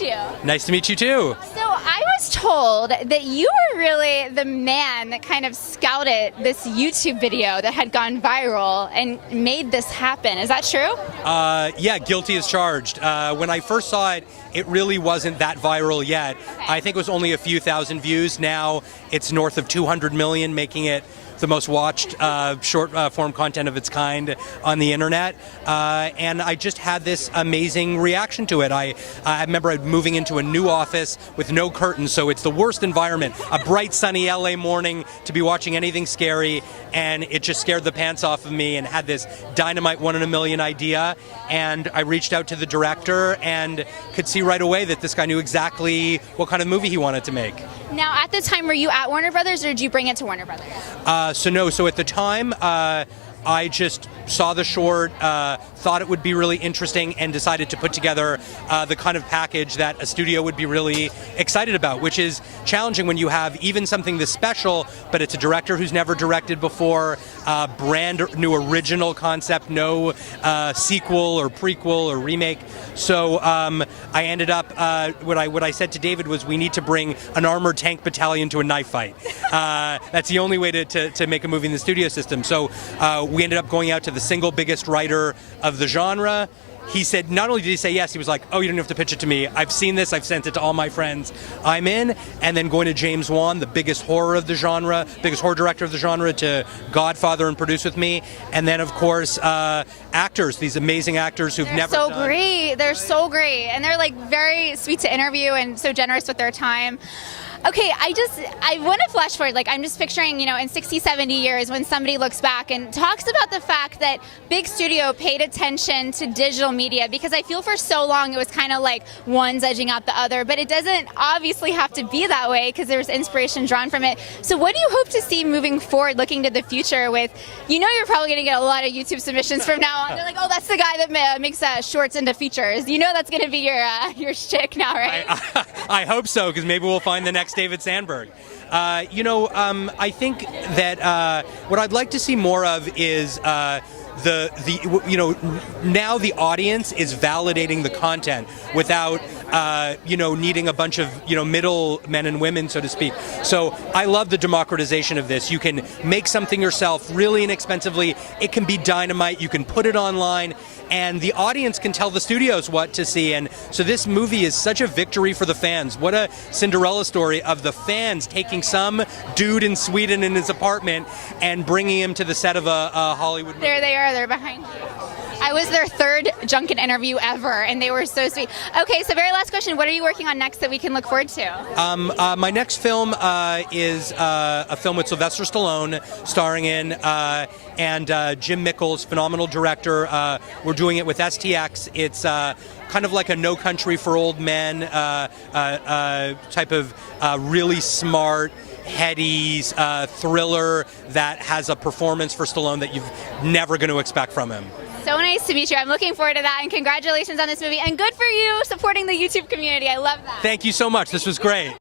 meet you. Nice to meet you too. So I was told that you were really the man that kind of scouted this YouTube video that had gone viral and made this happen. Is that true? Yeah, guilty as charged. When I first saw it, it really wasn't that viral yet. Okay. I think it was only a few thousand views. Now it's north of 200 million, making it the most watched short form content of its kind on the internet. And I just had this amazing reaction to it. I remember moving into a new office with no curtains, so it's the worst environment. A bright, sunny LA morning to be watching anything scary, and it just scared the pants off of me and had this dynamite 1 in a million idea. And I reached out to the director and could see right away that this guy knew exactly what kind of movie he wanted to make. Now, at the time, were you at Warner Brothers, or did you bring it to Warner Brothers? So at the time, I just saw the short, thought it would be really interesting, and decided to put together the kind of package that a studio would be really excited about, which is challenging when you have even something this special, but it's a director who's never directed before, brand new original concept, no sequel or prequel or remake. So I ended up, what I said to David was, we need to bring an armored tank battalion to a knife fight. That's the only way to make a movie in the studio system. So we ended up going out to the single biggest writer of the genre. He said, not only did he say yes, he was like, oh, you don't have to pitch it to me. I've seen this, I've sent it to all my friends. I'm in. And then going to James Wan, the biggest horror of the genre, biggest horror director of the genre, to Godfather and produce with me. And then, of course, actors, these amazing actors who've never done. They're so great. They're so great. And they're like very sweet to interview and so generous with their time. Okay, I want to flash forward. Like, I'm just picturing, in 60, 70 years when somebody looks back and talks about the fact that big studio paid attention to digital media, because I feel for so long it was kind of like one's edging out the other, but it doesn't obviously have to be that way because there's inspiration drawn from it. So what do you hope to see moving forward, looking to the future with, you're probably going to get a lot of YouTube submissions from now on. They're like, oh, that's the guy that makes shorts into features. That's going to be your shtick now, right? I hope so, because maybe we'll find the next David Sandberg. I think that what I'd like to see more of is now the audience is validating the content without needing a bunch of middle men and women, so to speak. So I love the democratization of this. You can make something yourself really inexpensively. It can be dynamite. You can put it online, and the audience can tell the studios what to see. And so this movie is such a victory for the fans. What a Cinderella story of the fans taking some dude in Sweden in his apartment and bringing him to the set of a Hollywood movie. There they are. They're behind you. I was their third junket interview ever, and they were so sweet. Okay, so very last question. What are you working on next that we can look forward to? My next film is a film with Sylvester Stallone starring in, and Jim Mickles, phenomenal director. We're doing it with STX. It's kind of like a No Country for Old Men type of really smart, heady thriller that has a performance for Stallone that you're never going to expect from him. So nice to meet you. I'm looking forward to that, and congratulations on this movie, and good for you supporting the YouTube community. I love that. Thank you so much. This was great.